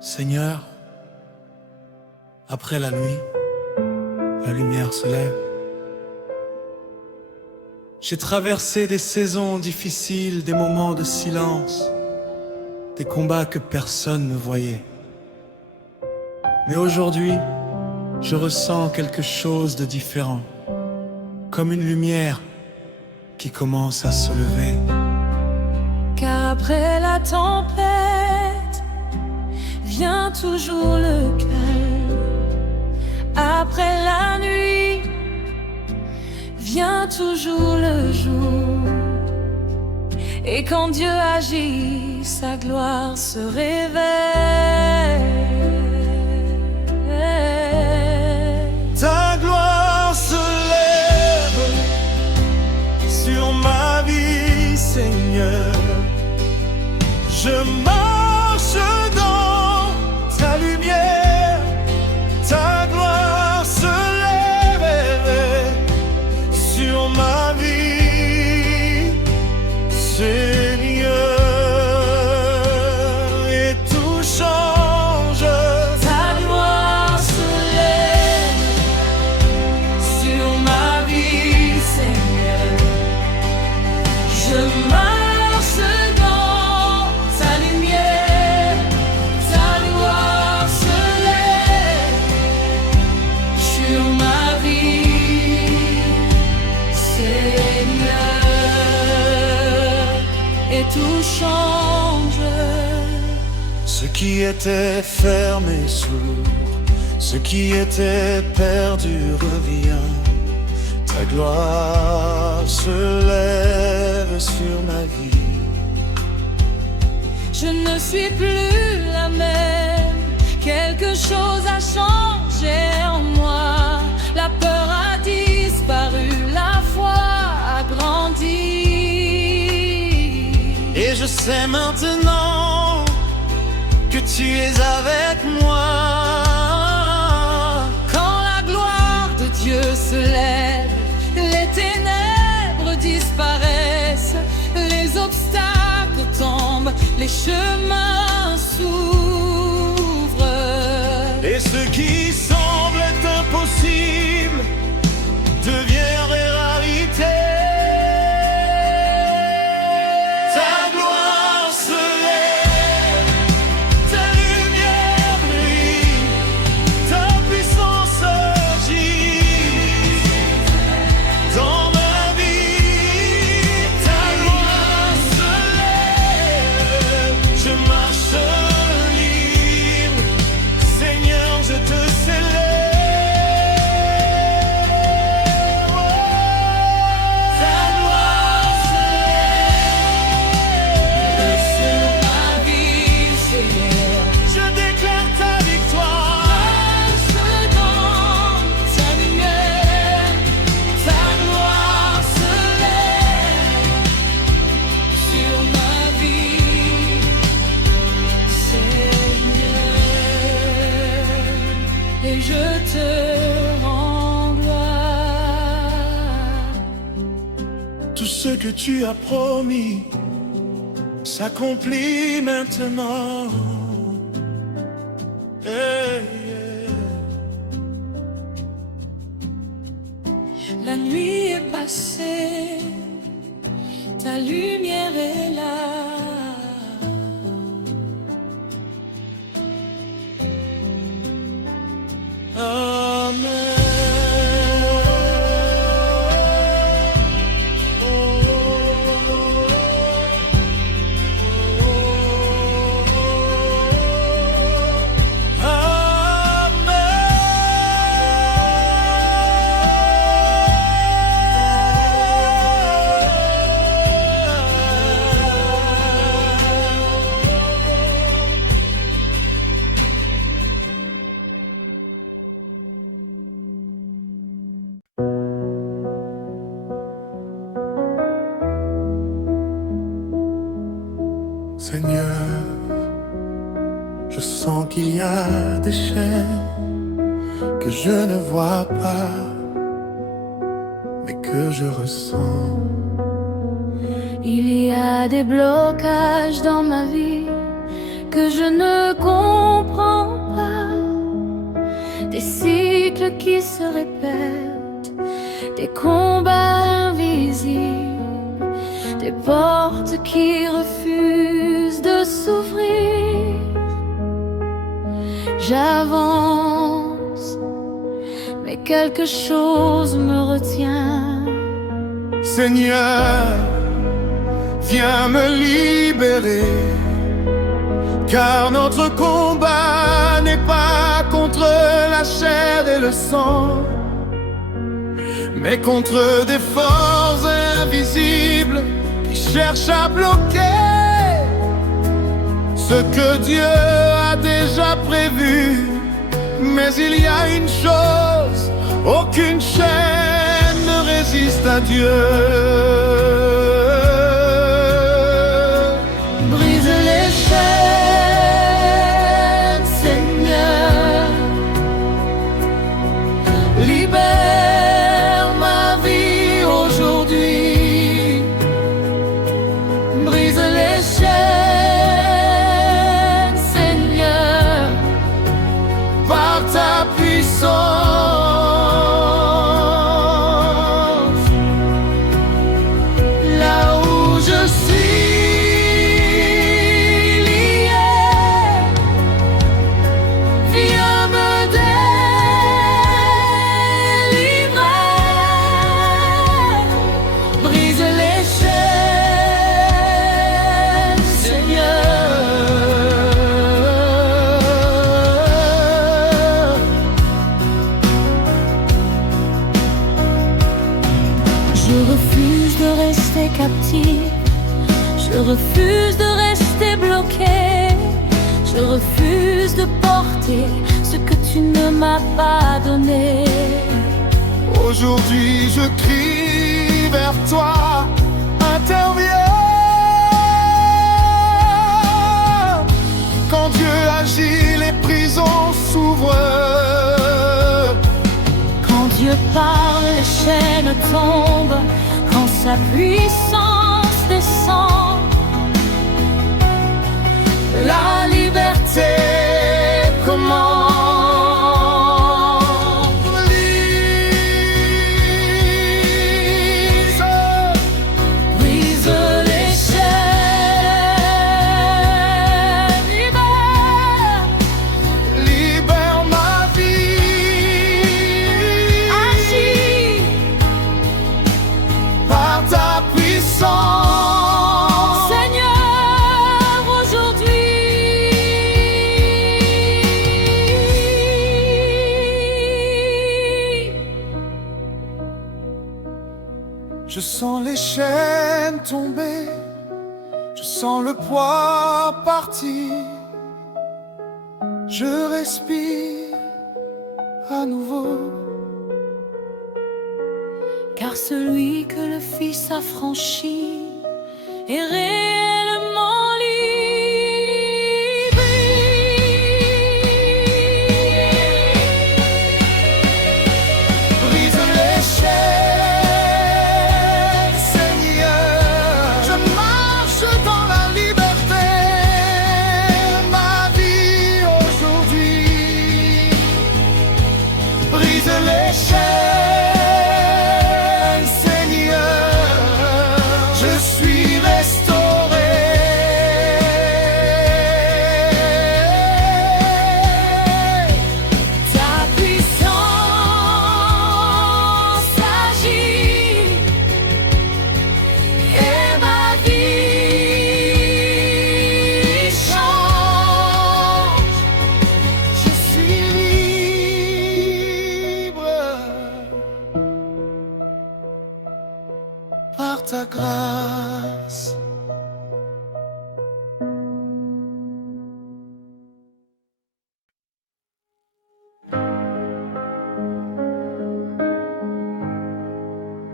Seigneur, après la nuit, la lumière se lève. J'ai traversé des saisons difficiles, des moments de silence, des combats que personne ne voyait. Mais aujourd'hui, je ressens quelque chose de différent, comme une lumière qui commence à se lever. Car après la tempête, vient toujours le calme. Après la nuit, vient toujours le jour. Et quand Dieu agit, sa gloire se révèle. Ta gloire se lève sur ma vie, Seigneur. Je marche dans ta lumière. Ta gloire se lève sur ma vie, Seigneur. Et tout change. Ta gloire se lève sur ma vie, Seigneur. Je marche dans ta lumière. Ta gloire se lève sur ma vie, Seigneur. Et tout change. Ce qui était fermé, sourd, ce qui était perdu revient. Ta gloire se lève sur ma vie. Je ne suis plus la même. Quelque chose a changé en moi. La peur a disparu, la foi a grandi. Et je sais maintenant que tu es avec moi. Quand la gloire de Dieu se lève, les ténèbres disparaissent, les obstacles tombent, les chemins s'ouvrent. Et ce qui semble impossible devient réalité. Ta gloire se lève, ta lumière brille, ta puissance agit dans ma vie. Ta gloire se lève, je marche libre, Seigneur, je te célèbre. Ta gloire se lève Sur ma vie, Seigneur, je déclare ta victoire. marche dans ta lumière. Ta gloire se lève sur ma vie, Seigneur. Et je te rends gloire. Tout ce que tu as promis s'accomplit maintenant. Hey, yeah. La nuit est passée, ta lumière est là. Amen. Seigneur, je sens qu'il y a des chaînes que je ne vois pas, mais que je ressens. Il y a des blocages dans ma vie que je ne comprends pas, des cycles qui se répètent, des combats invisibles, des portes qui refusent de s'ouvrir. J'avance, mais quelque chose me retient. Seigneur, viens me libérer, car notre combat n'est pas contre la chair et le sang, mais contre des forces invisibles qui cherchent à bloquer ce que Dieu a déjà prévu. Mais il y a une chose, aucune chaîne ne résiste à Dieu. Brise les chaînes, Seigneur, libère ma vie aujourd'hui. Brise les chaînes, Seigneur, Par ta puissance, là où je suis lié, viens me délivrer. Brise les chaînes, Seigneur. Je refuse de rester captif, je refuse de rester bloqué, je refuse de porter ce que tu ne m'as pas donné. aujourd'hui je crie vers toi, interviens. Quand Dieu agit, les prisons s'ouvrent. Quand Dieu parle, les chaînes tombent, quand sa puissance descend, la liberté commence. Brise les chaînes, Libère ma vie agis par ta puissance. Seigneur, aujourd'hui. Je sens les chaînes tomber, je sens le poids partir. Je respire à nouveau. Car celui que le Fils a franchi est réellement libre. Brise les chaînes, Seigneur. Je marche dans la liberté, ma vie aujourd'hui. Brise les chaînes, Seigneur. Je suis restauré. Ta puissance agit et ma vie change. Je suis libre par ta grâce.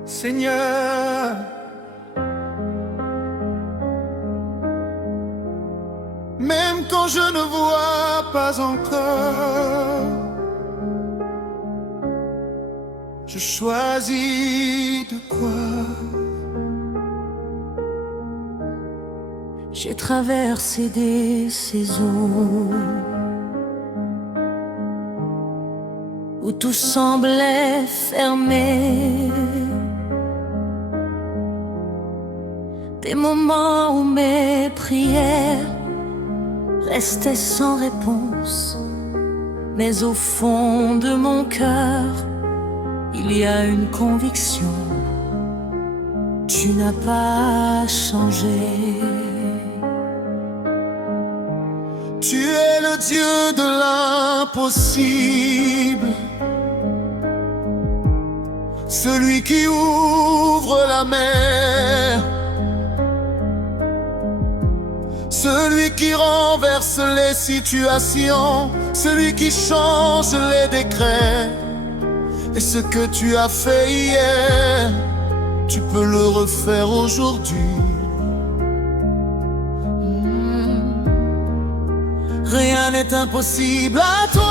Seigneur, même quand je ne vois pas encore, je choisis de croire. J'ai traversé des saisons où tout semblait fermé, des moments où mes prières restaient sans réponse. Mais au fond de mon cœur, il y a une conviction: tu n'as pas changé. Tu es le Dieu de l'impossible, celui qui ouvre la mer, celui qui renverse les situations, celui qui change les décrets. Et ce que tu as fait hier, tu peux le refaire aujourd'hui. Rien n'est impossible à toi,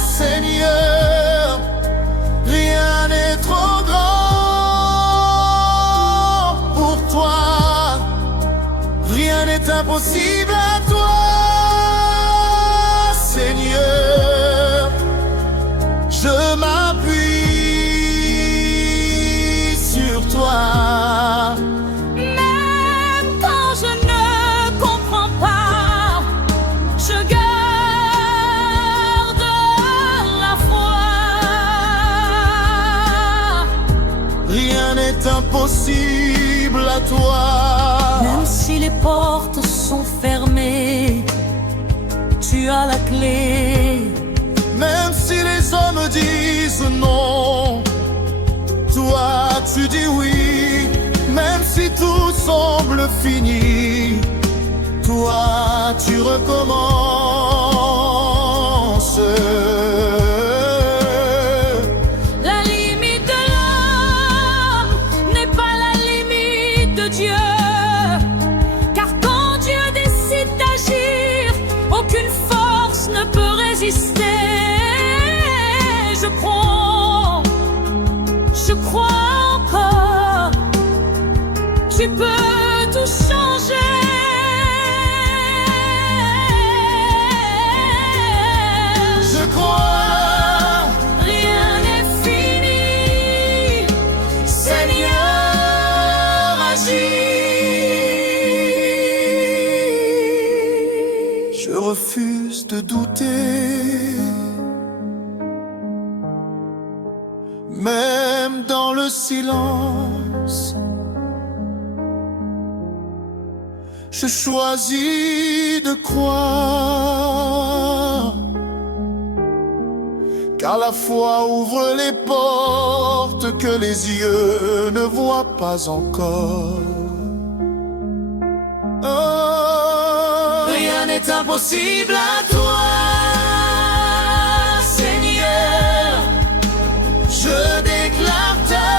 Seigneur. Rien n'est trop grand pour toi. Rien n'est impossible à toi, Seigneur. Je m'appuie sur toi. Même quand je ne comprends pas, je garde la foi. Rien n'est impossible à toi. Même si les portes sont fermées, tu as la clé. Même si les hommes disent non, toi tu dis oui. Même si tout semble fini, toi tu recommences. La limite de l'homme n'est pas la limite de Dieu. Car quand Dieu décide d'agir, aucune force ne peut résister. Je crois encore, tu peux tout changer. Je crois, rien n'est fini. Seigneur, agis. je refuse de douter. Même dans le silence, je choisis de croire, car la foi ouvre les portes que les yeux ne voient pas encore. Oh, rien n'est impossible à toi, Seigneur. Je déclare ta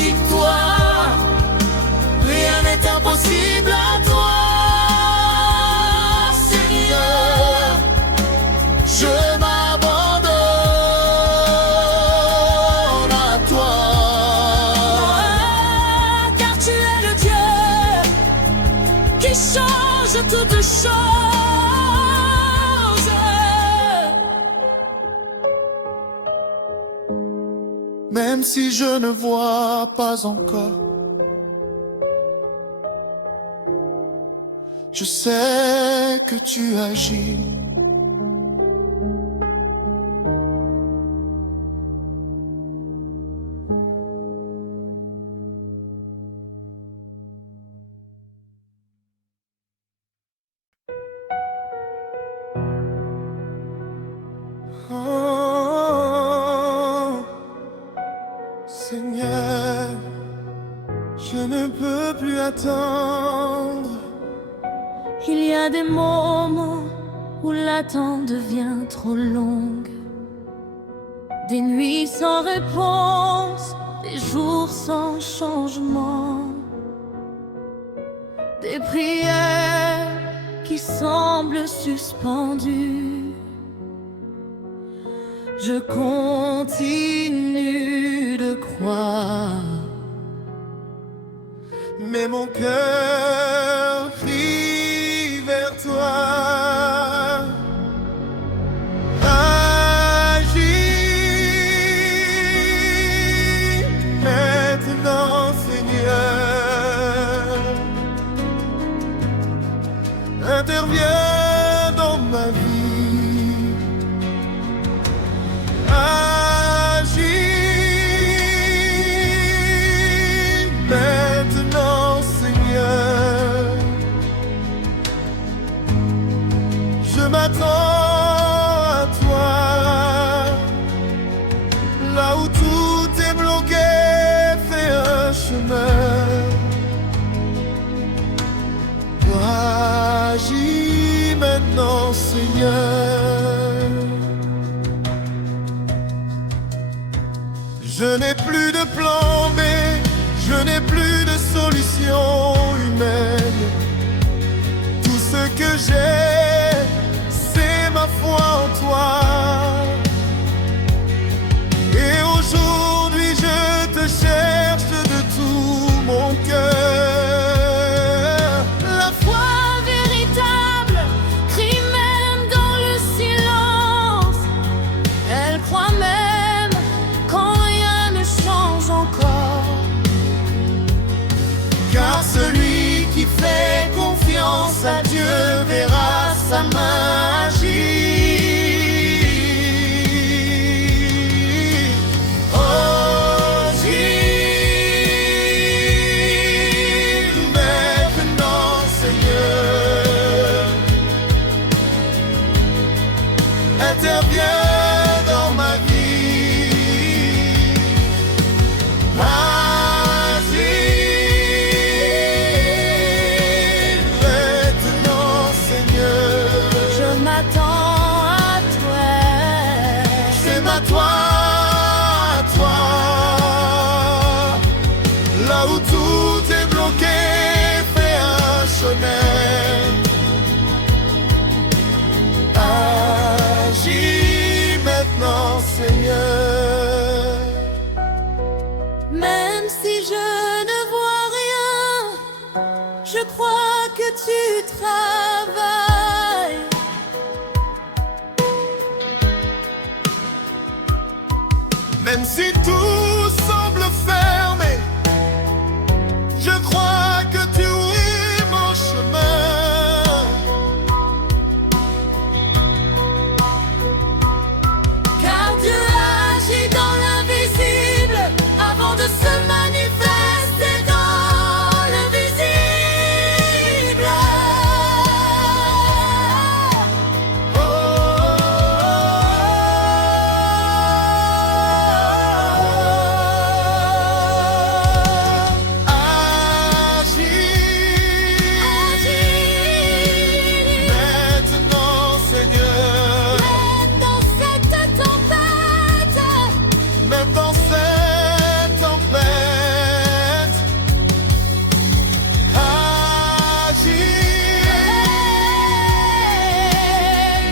victoire. Rien n'est impossible à toi, Seigneur. Je m'abandonne à toi. Car tu es le Dieu qui change toutes choses. Même si je ne vois pas encore, je sais que tu agis. Oh, Seigneur, je ne peux plus attendre. Il y a des moments où l'attente devient trop longue, des nuits sans réponse, des jours sans changement, des prières qui semblent suspendues. Je continue de croire mais mon cœur crie vers toi. Agis maintenant, Seigneur. Interviens dans ma vie. Agis maintenant, Seigneur. Je m'attends à toi. Là où tout est bloqué, fais un chemin. Agis maintenant, Seigneur. Je n'ai plus de plan B, je n'ai plus de solution humaine. Tout ce que j'ai, c'est ma foi en toi. Et aujourd'hui je te cherche de tout mon cœur. La foi véritable crie même dans le silence. Elle croit même quand rien ne change encore. Car celui qui fait confiance à Dieu verra sa main agir. Agis maintenant, Seigneur. Interviens dans ma vie. Agis maintenant, Seigneur. Je m'attends à toi. Je m'attends à toi. Là où tout est bloqué, fais un chemin. Agis maintenant, Seigneur. Même si je ne vois rien, je crois que tu travailles. Même si tout semble fermé, je crois que tu ouvres mon chemin. Car Dieu agit dans l'invisible avant de se manifester dans le visible. Agis maintenant, Seigneur. Même dans cette tempête, Même dans cette tempête, agis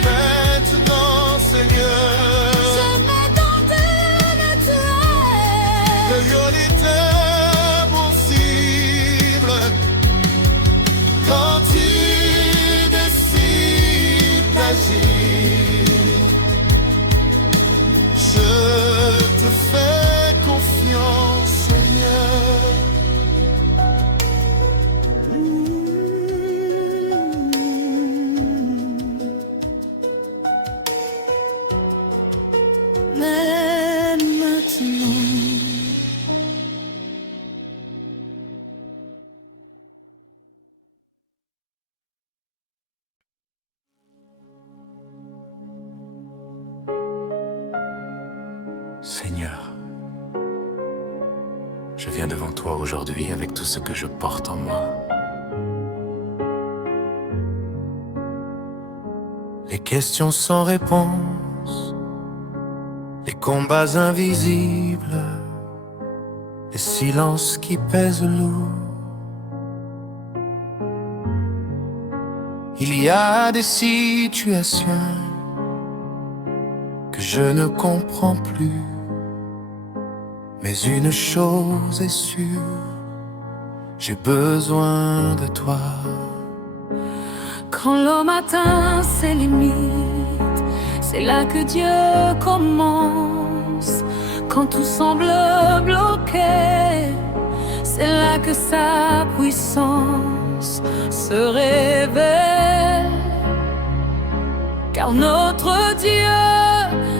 maintenant, Seigneur. je m'abandonne à toi. Priorité possible quand tu décides d'agir. Je te fais confiance, Seigneur. Même maintenant. Seigneur, je viens devant toi aujourd'hui avec tout ce que je porte en moi. Les questions sans réponse, les combats invisibles, les silences qui pèsent lourd. Il y a des situations que je ne comprends plus. Mais une chose est sûre, J'ai besoin de toi. Quand l'homme atteint ses limites, c'est là que Dieu commence. Quand tout semble bloqué, c'est là que sa puissance se révèle. Car notre Dieu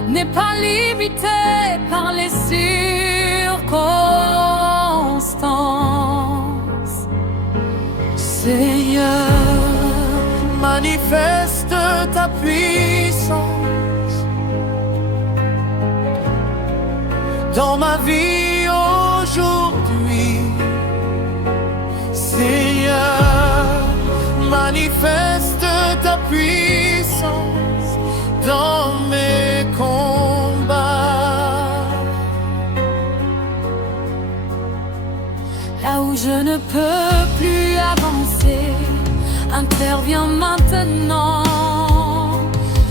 n'est pas limité par les circonstances. Seigneur, Manifeste ta puissance dans ma vie aujourd'hui. Seigneur, manifeste ta puissance dans mes combats. là où je ne peux plus avancer, interviens maintenant.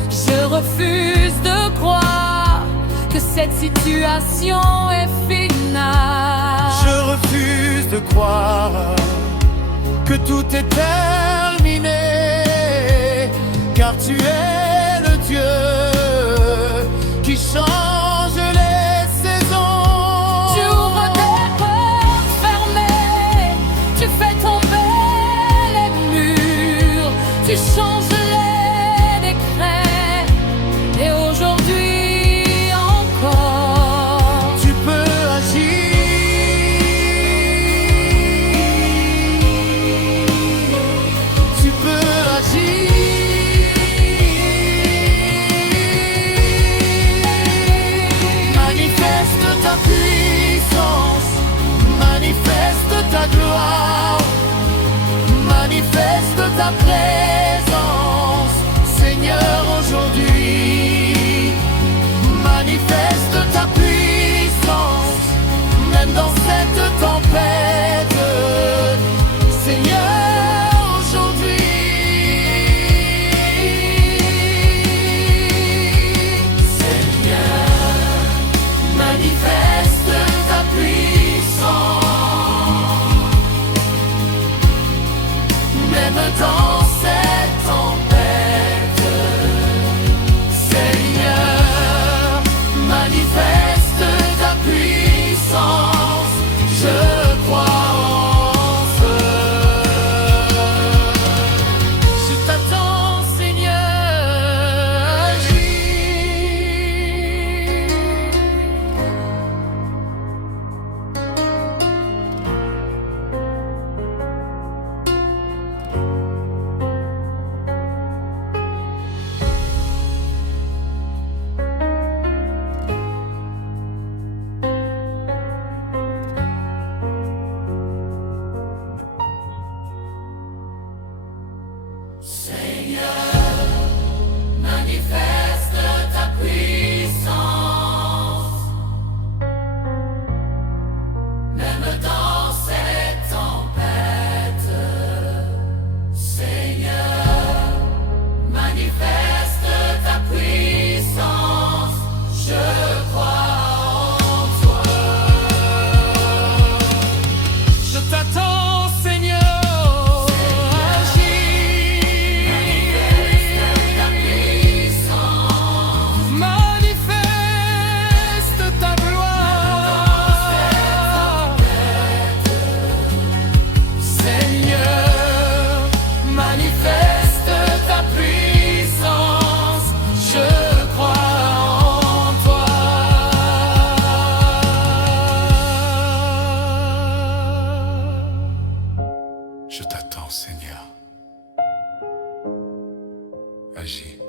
Je refuse de croire que cette situation est finale. Je refuse de croire que tout est terminé, car tu es le Dieu qui change les saisons. Tu ouvres des portes fermées, tu fais tomber les murs, tu changes les décrets, et aujourd'hui encore Tu peux agir. Tu peux agir. Manifeste ta puissance, manifeste ta gloire, manifeste ta présence, Seigneur, aujourd'hui. Manifeste ta puissance, même dans cette tempête, Seigneur, aujourd'hui. Seigneur, manifeste ta puissance, même dans cette tempête. Seigneur, manifeste ta puissance, je crois en toi. Je t'attends, Seigneur, agis. Seigneur, manifeste ta puissance, même dans cette tempête. Seigneur, manifeste ta puissance, je crois en toi. Je t'attends, Seigneur. Je t'attends, Seigneur. Agis.